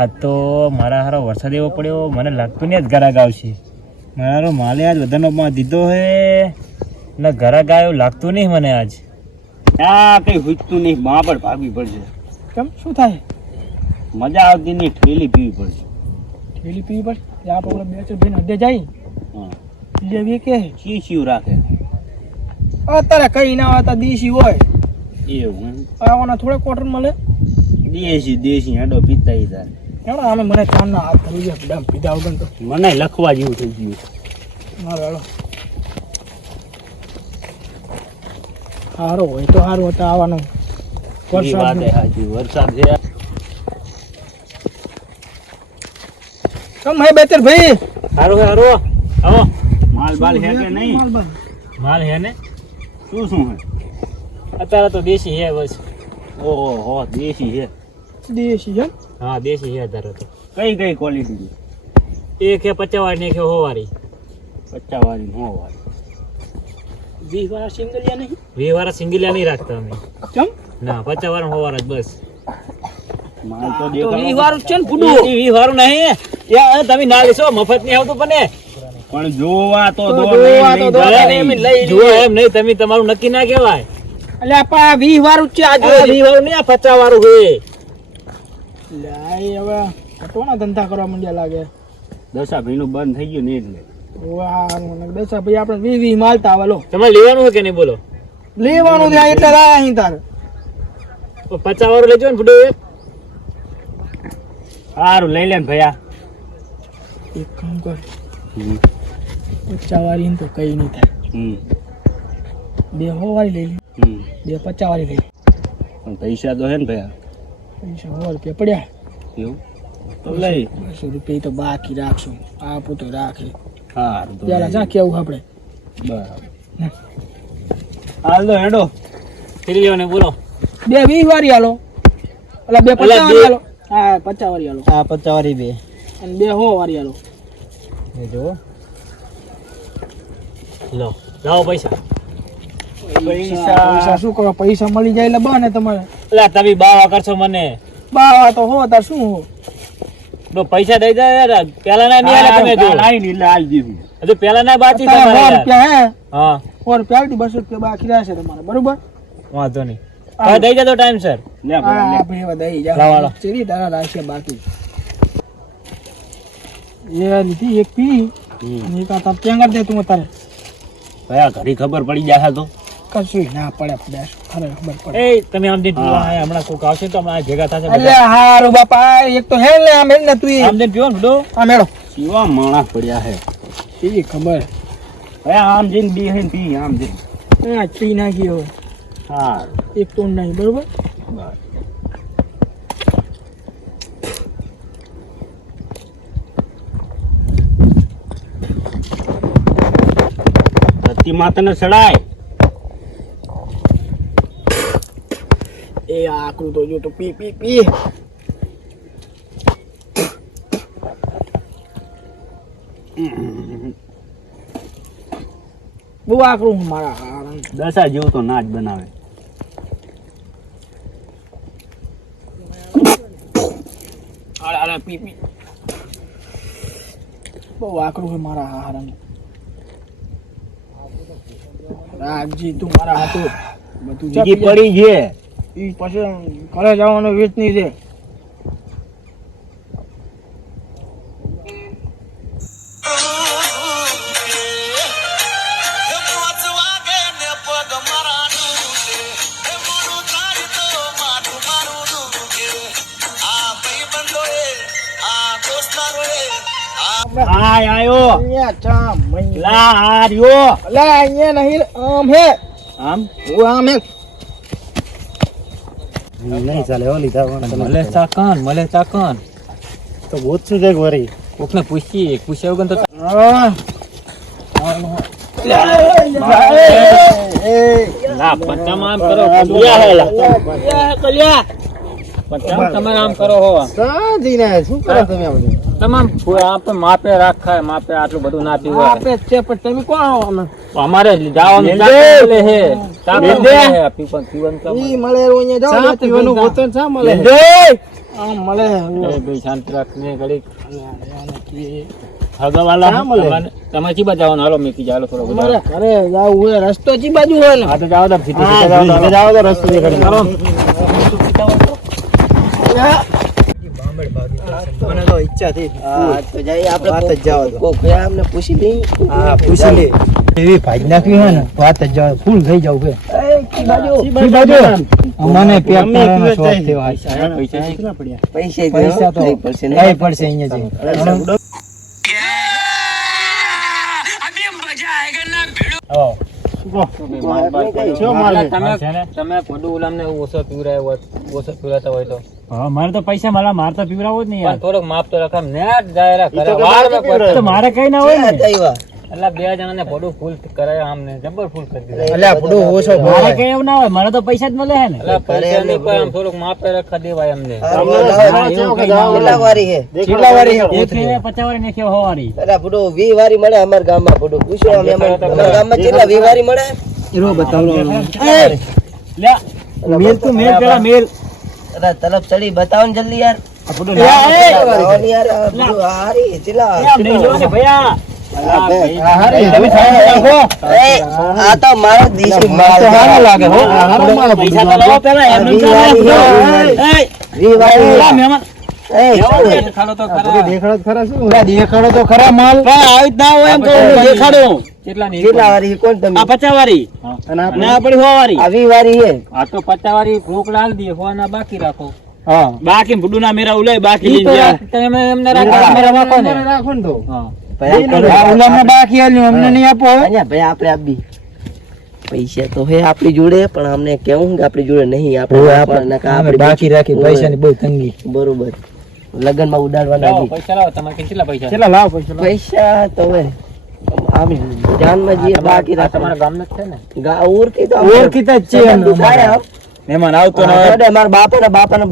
આ તો મારા હારો વરસાદ એવો પડ્યો, મને લાગતું નહીં આજ ગરાગ આવશે. મારો માલે આજ બધાનો દીધો હે ને ગરાગ આવ્યો લાગતું નહીં મને આજ. આ કઈ હુજતું નહીં, માં પણ ભાગવી પડશે. કેમ શું થાય? મજા આવતી નહીં, ઠેલી પીવી પડશે. ઠેલી પીવી પડશે? આપણે બે ચાર ભાઈને અડે જાય હા લેવી કે શીશીયું રાખે. અત્યારે કઈ ના આવતા દેશી હોય એવું આવવાના થોડા ક્વાર્ટર મળે. દેશી હેડો પીતા તારે. એનો અમે મને ચાંદના હાથ ધરી ગયા ડમ પીધા વગર તો મને લખવા જેવું થઈ ગયું. હાલો હાલો સારું હોય તો સારું હતા આવવાનું. વરસાદ વરસાદ છે. કમ હે બેતર ભાઈ? સારું સારું આવો. માલ બાલ હે કે નહીં? માલ હે ને? શું હે અત્યારે તો દેશી હે બસ. ઓહો હો દેશી હે. દેશી છે? હા દેશી હે અત્યારે તો. કઈ ક્વોલિટી? એક હે 50 વાળી ને એક હે 100 વાળી. 50 વાળી 100 વાળી. 20 વાળા સિંગલિયા નહીં? 20 વાળા સિંગલિયા નહીં રાખતા અમે. કેમ? ના 50 વાળા 100 વાળા જ બસ. માલ તો તો દેખાડો. 20 વાળું છે ને ફૂડું. 20 વાળું નહીં યાર, તમે ના લેશો, મફત નહીં આવતું. પણ પણ જોવા તો દો જોવા તો દો નહીં. એમ લઈ જુઓ એમ નહીં, તમે તમારું નક્કી ના કહેવાય. એટલે આપા 20 વાળું છે આ આ 20 વાળું નહીં, આ 50 વાળું છે. લાઈ હવે કટોના ધંધા કરવા માંડ્યા લાગે. દશા ભાઈનું બંધ થઈ ગયું ને એટલે. વાહ મને બેસા ભાઈ આપણે 20 માલતા આવે લો. તમારે લેવાનું હોય કે નહીં બોલો? લેવાનું છે એટલે રાયા અહીં તાર. 50 વાળું લેજો ને ફૂડો. સારું લઈ લે ને ભૈયા. એક કામ કર 50 વાળી તો કઈ નહીં થાય. બે 100 વાળી લઈ લે, બે 50 વાળી લઈ લે. પણ પૈસા તો હે ને ભૈયા. પૈસા 100 રૂપિયા પડ્યા. એવું તો લઈ. 200 રૂપિયા તો બાકી રાખશું. આપું તો રાખે. સારું તો પેલા જા કેવું આપણે. બરાબર. હાલ દો હેડો. ફરી લેવો ને બોલો. બે 20 વાળી હાલો, એટલે બે 50 વાળી હાલો. હા 50 વાળી હાલો. આ 50 વાળી બે અને બે 100 વાળી હાલો. એ જો લો, લાવો પૈસા. પૈસા શું કરો? પૈસા મળી જાય એટલે બને તમારે. એટલે તમે બાવા કરશો મને. બાવા તો હો તાર શું હો. તો પૈસા દઈ દે યાર. પેલા ના નહીં આલે તમે જો. લાઈન એટલે હાલ દીધું. હજુ પેલા ના બાકી તારા તમારે 100 યાર. રૂપિયા હે, હા 100 રૂપિયા આલતી, 200 રૂપિયા બાકી રહેશે તમારે. બરોબર? વાંધો નહીં. હવે દઈ દેજો ટાઈમ સર. લે હા ભૈયા, લે. ભાઈ હવે દઈ જા. લાવો, લાવો. ચેરી તારા રાખશે બાકી. એ લીધી એક પી અને એક આ તાર ટેંગર દે તું તારે. ભૈયા ઘડી ખબર પડી જાય તો. કશું ના પડે બેસ. અરે ખબર પડે. એ તમે આમ દિન પીવા આયા, હમણાં કોક આવશે તો હમણાં ભેગા થશે અરે બધા. હારું બાપા, એક તો હે ને આમ ને તું આમ દિન પીવો ને ફૂડો. આ મેળો કેવા માણસ પડ્યા હે. એ ખબર. ભૈયા આમ જઈને બી હે ને પી આમ જઈને. હા પી નાખી હવે. સારું. એક તો નહીં. બરોબર? ધરતી માતાને ચડાય. એ આકરું તો જો તો પી પી પી. બહુ આકરું મારા હારામ. દશા જેવું તો ના જ બનાવે. અરે અરે પી પી. બહુ આકરું છે મારા હારામ. રાખજી તું મારા હાથું બધું બીજી પડી છે. ઈ પછી ઘરે જવાનો વેચની છે. આય આયો. અહીંયા ચા મઈ. લા આ રહ્યો. અલા અહીંયા નહીં આમ હે. આમ ઓ આમ હે. નહીં ચાલે હો લીધા. મલે ચાકન, મલે ચાકન. તો ભૂત શું છે વરી. કોકને પૂછીએ, પૂછ્યા વગર તો હા. ના પચામાં આમ કરો. પચામાં તમારે આમ કરો હો. ક્યાં જઈને આયા? શું કરો તમે આ બધું? તમામ આપણે માપે રાખાય, માપે આટલું બધું ના પીવાય. આપે જ છે પણ તમે કોણ આવો અમે? અમારે જવાનું લેજે. ચાલે હે. ચાકન લેજે. હે, પીવાનું કામ. ઈ મળે અહીંયા જાઓ. ચા પીવાનું હોતું ચા મળે. લેજે. આમ મળે ભાઈ શાંત રાખને ઘડીક ક્યાં હગાવાલા મળે? તમે ચી બતાવવાનું હાલો મેકી જાલો થોડો અમારે ઘરે જાવું હોય રસ્તો ચી બાજુ હોય ને હા તો જાઓ તો સીધે હા, સીધે જાઓ તો. સીધે જાઓ તો રસ્તો દેખાડી હાલો મને તો ઈચ્છા થઈ હા તો જઈએ આપણે કોક અમને પૂછી લઈ પૂછી લે એવી ભાજ નાખવી હોય ને વાત જ જાવ ફૂલ થઈ જાવ કે ઈ બાજુ મને પેક કરવાનો શોખ થયો આ પૈસા કેટલા પડ્યા પૈસા તો નહીં પડશે ને નહીં પડશે અહીંયા જઈ તમે પડું ઉલામને ઓછો પીવરાયો ઓછો પીવરાતા હોય તો હા મારે તો પૈસા મારે તો પીવડાવો જ નહીં પણ યાર થોડોક માપ તો રકમ નેટ જાય કરે તો મારે કઈ ના હોય ને એટલે બે જણાને પડું ફૂલ કરાય આમને જબર ફૂલ કરી દીધા એટલે આપણું ઓછો મારે કઈ એવું ના હોય મને તો પૈસા જ મળે હે ને એટલે પૈસા નહીં પણ આમ થોડુંક માપે રખા દેવાય અમને કેટલા વારી હે કેટલા વારી એક 50 વાળી નાખ્યો હોવારી અરે બધું 20 વારી મળે અમાર ગામમાં બધું પૂછો અમે અમાર ગામમાં કેટલા 20 વારી મળે હીરો બતાવો લે મેલ તું મેલ પેલા મેલ અરે તલબ ચડી બતાવો ને જલ્દી યાર બધું લાવો ને યાર આ બધું હારી ચલા નહીં લો ને ભૈયા આ તો મારો દેશી માલ તો હારો લાગે હો પૈસા તો લાવો પેલા એમ નહીં ચાલે. એ 20 વારી લા મહેમાન દેખાડો તો ખરા દેખાડો ખરા શું દેખાડો તો ખરા માલ આવી જ ના હોય એમ કહું દેખાડો કેટલા ની કેટલા વારી કોણ તમે આ 50 વાળી અને અને આ પડી 100 વાળી આ 20 વારી હે આ તો 50 વાળી ભૂખ લાલ દે હોવાના બાકી રાખો હા બાકી ભૂડું ના મેરા ઉલાય બાકી ઈ તો લઈને જા. તમે એમને રાખો તમે રાખો ને રાખો ને તો હા ભાઈ ઉલામને બાકી આલ્યું અમને નહીં આપો અહીંયા ભાઈ આપણે આપી પૈસા તો હે આપણી જોડે પણ અમને કેવું કે આપણી જોડે નહીં આપણે આપણે બાકી રાખી પૈસાની બહુ તંગી બરોબર લગનમાં ઉડાડવાના લાવો નથી. પૈસા લાવો તમારે કેટલા પૈસા કેટલા લાવો પૈસા પૈસા તો હવે આમ જાનમાં જઈએ બાકી આ તમારા રાખવાના ગામના જ છે ને ઓળખી તો ઓળખીતા જ છે એમને. થાય આમ. મહેમાન આવતો ના વાંધો હોય નહીં, મારા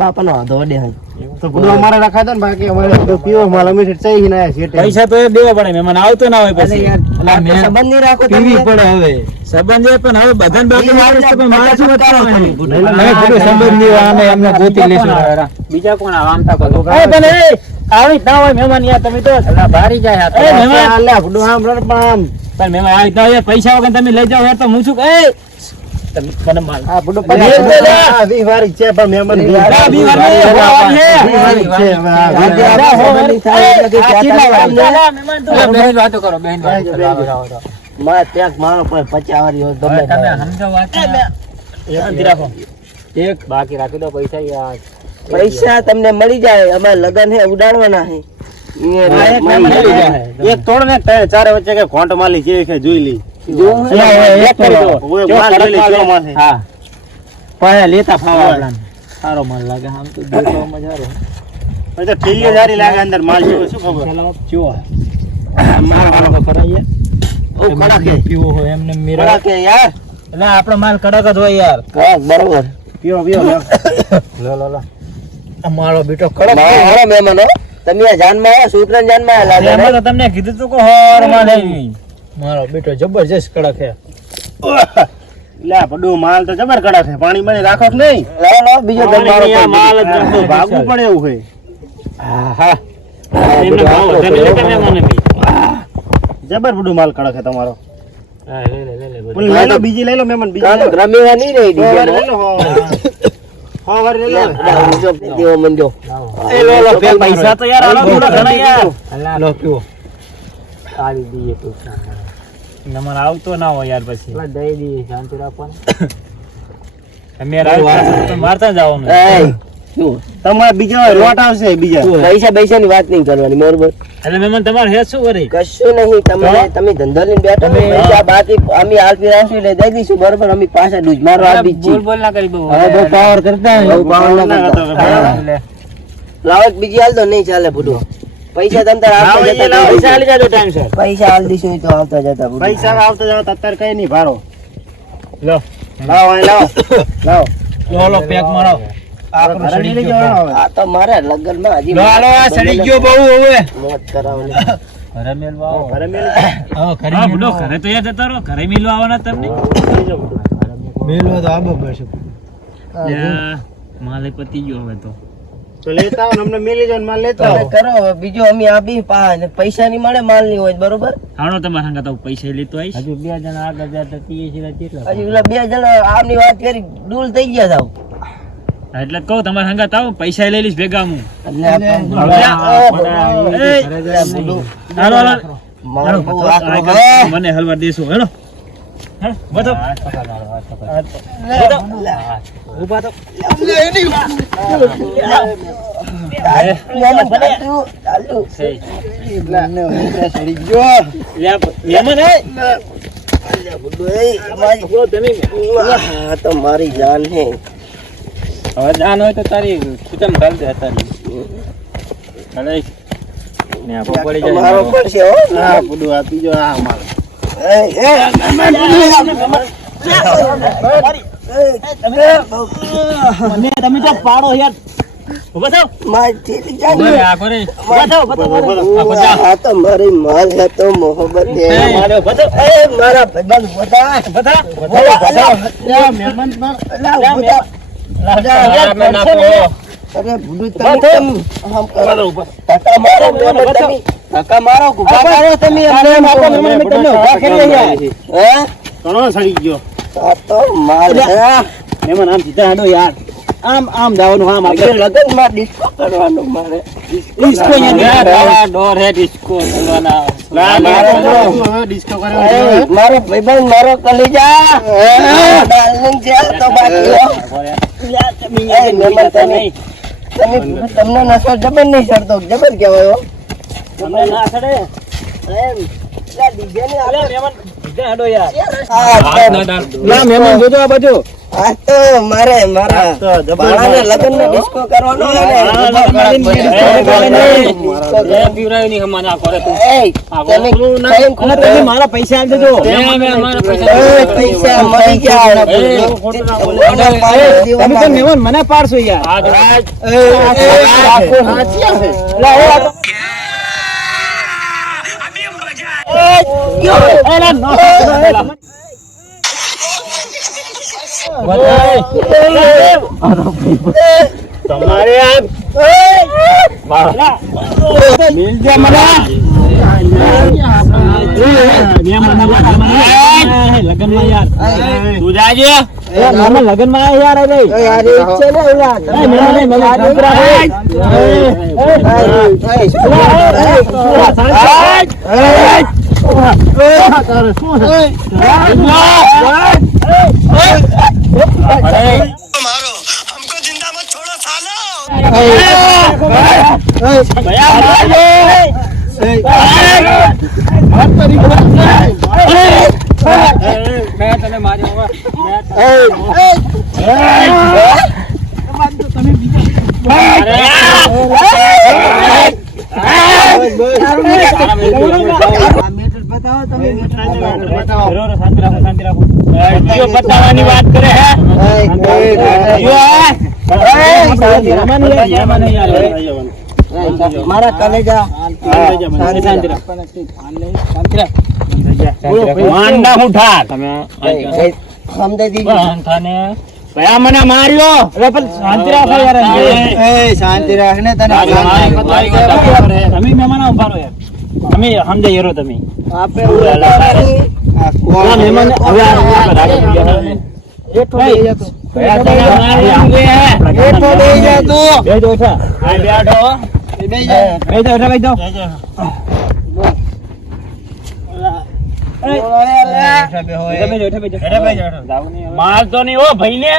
બાપાનો વાંધો નહીં. તો ગુડો અમારે રખાતા ને બાકી અમારે તો પીવો માલ અમે ચાઈ ના શેટે પૈસા તો એ દેવા પડે મહેમાન આવતો ના હોય અરે પછી યાર, અલા, આ તો મેં સંબંધ નહીં રાખો તમે પીવી યાર. પડે હવે સંબંધ એ પણ હવે બધાને બાકી મારે છે પણ મારે શું બતાવવાનું એમ? નહીં બધું સંબંધી અમે અમને ગોતી લેશું બીજા કોણ આમતા કરો એ પણ એ આવી જ ના હોય મહેમાન યાર તમે તો અલા ભારી જાય એ મહેમાન અલ્યા ગુડો આમ રડ પણ પણ મહેમાન આવી જ ના હોય યાર, પૈસા વગર તમે લઈ જાઓ યાર તો હું શું એ તમે મને માલ આ ગુડો આ વી વારી છે પણ મેમન આ બી વારી છે, વારી છે. છે હવે આ આજે વારી. આપણે સંબંધી થાય એટલે કે આ કેટલા ક્યાં વાળી? થાય? મહેમાન તો અલા, બેન વાતો કરો બેન વાતો કરો. લાવો, લાવો, લાવો. મારે ત્યાં મારો પણ 50 વાળી હોય ગમે હવે તમે ત્યારે. સમજો વાત શાંતિ રાખો. એક બાકી રાખી દો પૈસા યાર પૈસા તમને મળી જાય અમારે લગન હે ઉડાડવાના હે હા, એક મળી મળી જાય. જાય. એક તોડ ને ચારે વચ્ચે કે ઘોંટ માલી જેવી કે જોઈ લી જોવું હે? એક કરી દો. ઓય જો માલ કડક જોઈ લી, માલ જો છે. માલ છે. હા પાયા લેતા ફાવા આપણાને. સારો માલ લાગે આમ તો દેખવા મજા આવે. પછી તો ઠીલીઓ જારી લાગે અંદર માલ જેવો શું ખબર ચલાવો ચો મારો તો ખરા યાર ઓ કડક હે. પીવો હોય એમને મેરા કડક હે યાર. એટલે આપણો માલ કડક જ હોય યાર. હા, બરોબર. પીવો પીવો લો લો લો અમારો બેટો કડક મારો હારો મહેમાન હો. તમે આ જાનમાં આવ્યા, છોકરાને જાનમાં આવ્યા લાગે એમાં ને? તો તમને કીધું તું કે હોર માલ આવી. મારો બેટો જબરજસ્ત કડક છે. લે પડું માલ તો જબર કડક છે પાણી બની રાખો કે નહીં લાવો, લાવો, બીજો દમ મારો પાણી પણ માલ જ બીજો. રાખો, ભાગવું પડે એવું હોય હા હા હા, એમને બધું ભાવ આપણો વધારે લેતા પડ્યો. મહેમાને બી. જબર પડું માલ કડક છે તમારો હા લે લે લે લે બધું. બોલ લઈ લો બીજી લઈ લો મહેમાન બીજી કાં તો લઈ લો. રમેવા નહીં રહી હો વારી ડીજે લઈ લો હો વારી લઈ લો બીજો દેવો મંડ્યો. એ લો લો બે પૈસા તો યાર આલો થોડા ઘણા યાર. અલા લો પીવો. આલી દઈએ પૈસા મહેમાન આવતો ના હોય યાર પછી. અલા દઈ દઈએ શાંતિ રાખવાનું અમે રાત તો મારતા જવાનું. એય, શું? તમારે બીજા લોટ આવશે બીજા પૈસાની વાત નહીં કરવાની બરોબર. એટલે મહેમાન તમારે હે શું કરે? કશું નહીં, તમે ધંધો લઈને બેઠો છો, પૈસા બાકી અમે આલપી રાખશું એટલે દઈ દઈશું બરોબર. અમે પાછા ડૂજ મારો આ બીજ બોલ બોલ ના કરી બહુ હવે બહુ પાવર કરતા હોય. બહુ પાવર ના કરતા. કરતા. લે. લાવો એક બીજી હાલ દો, નહીં ચાલે બધું. પૈસા તમ તાર આવતા જતા પૈસા પૈસા આલી જાજો ટાઈમ સર. પૈસા હાલ દઈશું તો આવતા જતા બધું. પૈસા આવતા જાવ તો અત્યારે કઈ નહીં ભારો લો લાવો અહીં લાવો લાવો લો લો પેક મારો. ઘરે નહીં લઈ જવાનો હવે. આ તો મારે લગ્નમાં હજી લો હાલો આ સડી ગયો બહુ હવે. મોત કરાવવાની. ઘરે મેલવા આવો. ઘરે મેલી હા બુડો ઘરે તો યાર જતા રહો. ઘરે મેલવા આવવાના તમને. મેલો તો આબો પડશે યા, માલે પતી ગયો હવે તો. તમે કરો હવે બીજું અમે આપી પૈસા ની મળે માલ ની હોય બરોબર હાણો તમારા સંગાત આવું પૈસા લેતો આવીશ. હજુ 2 જણા આગળ જતા તીએ છે કેટલા હજી પેલા 2 જણા આમની વાત કરી ડૂલ થઈ ગયા થાવ હા, એટલે જ કહું તમારા સંગાત આવું પૈસા લઈ લઈશ ભેગા હું. હાલો, હાલો. મારો બહુ આકરો આ હે. મને હલવા દેશો હેલો. હે બધો ઉભા તો મારી જાન હે હવે જાન હોય તો તારી ખીચમ ઘાલ દે તારી ભલે ને આપો પડી જાય મારો પડશે હો હા બધું આપી જો આ અમારે તમે તો પાડો યાર. ઉભા થાવ. બરે આ કરે આ તો મારી માલ હે તો મોહબ્બત હે મારો બધો મારા ભાઈબંધ બધા બધા અરે ભૂડું તમે કેમ આમ કરો? ધક્કા મારો તમે ધક્કા મારો ગુફા મારો તમે હે ઘણો સડી ગયો આ તો માલ હે મહેમાન આમ સીધા હાડો યાર આમ જવાનું આમ આપણે લગનમાં ડિસ્કો કરવાનું મારે ડોર હે ડિસ્કો ચલવાના ડિસ્કો મારો ભાઈબંધ મારો કલેજા ડાર્લિંગ છે તો બાકી તમને નશો જબર નહીં ચડતો જબર કહેવાય તમને ના ચડે ડીજે ને હેડો યાર. મહેમાન જોજો આ બાજુ આ તો મારે મારા બાળાને લગ્નનો ડિસ્કો કરવાનો છે ને. પીવરાય ની હમણાં આ કરે તું એય, તમે તમે મારા પૈસા આપી દેજો. મારા ઓય, પૈસા મળી ગયા તમે તો મહેમાન મને પાડશો યાર તમારે મિલ જા મને લગન માં યાર તું જાજે લગન માં યાર મેં તને માર્યો બતાવવાની વાત કરે મારા કલેજા સમજાઈ દીધી મને માર્યો શાંતિ રાખો યાર શાંતિ રાખ ને તને તમે મહેમાન ઉભા રહો યાર તમે સમજાઈ હેરો તમે મહેમાન માર તો નહીં હો ભાઈ ને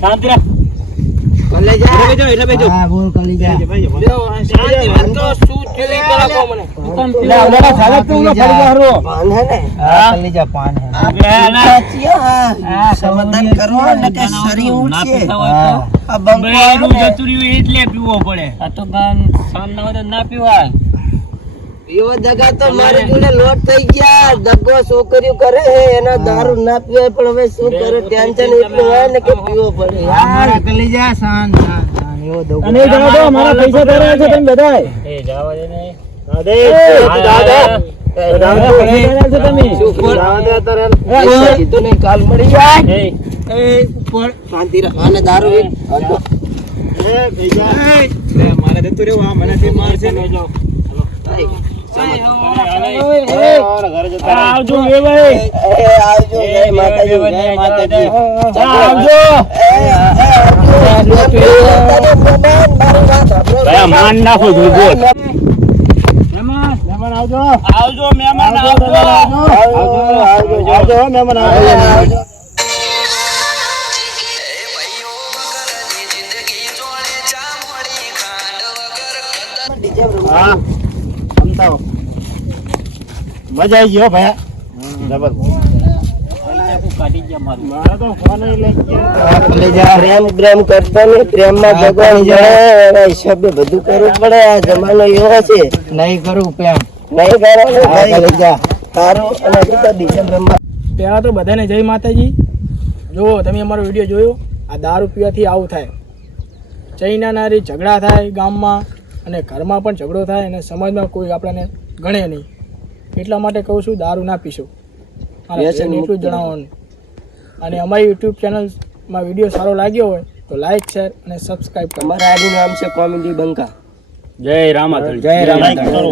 શાંતિ રાખ એટલે પીવો પડે આ તો ગામ સાંજ ના હોય તો ના પીવાય એવો દગા તો મારી જોડે લોટ થઈ ગયા દગો છોકરીઓ કરે હે એના દારૂ ના પીવાય પણ હવે શું કરે ટેન્શન એટલું હોય ને કે પીવો પડે યાર કલેજા શાંત એવો દો અને એ જવા દો મારા પૈસા ભર્યા છે તમે બધાય એ જવા દે ને કાલ મળી જાય પણ શાંતિ રાખ અને દારૂ એક હાલતો. મારે જતું રહેવું આ મને મારશે ને આય. આવજો એ ભાઈ એ આવજો જય માતાજી જય માતાજી આવજો માન નાખો બોલ મહેમાન આવજો આવજો મહેમાન આવજો આવજો મહેમાન આવજો હા સમતાવો મજા આવી ગયો ભાઈ મારા તો ફોન લઈ ગયા પ્રેમ પ્રેમ કરતો ને પ્રેમમાં ભગવાન જાય એના હિસાબે બધું કરવું પડે આ જમાનો એવો છે નહીં કરું પ્રેમ નહીં કરવાનું ભાઈ. તારું અને તું ડિસેમ્બરમાં પહેલાં તો બધાને જય માતાજી. જુઓ તમે અમારો વિડીયો જોયો. આ દારૂ પીવાથી આવું થાય. ચૈના નારી ઝઘડા થાય ગામમાં અને ઘરમાં પણ ઝઘડો થાય અને સમાજમાં કોઈ આપણને ગણે નહીં. એટલા માટે કહું છું દારૂ ના પીશો. મારા ભાઈને એટલું જ જણાવવાનું. અને અમારી યુટ્યુબ ચેનલમાં વિડીયો સારો લાગ્યો હોય તો લાઈક શેર અને સબસ્ક્રાઈબ કરો. અમારા આનું નામ છે કોમેડી બંકા. જય રામાધણ જય રામ. લાઈક કરો.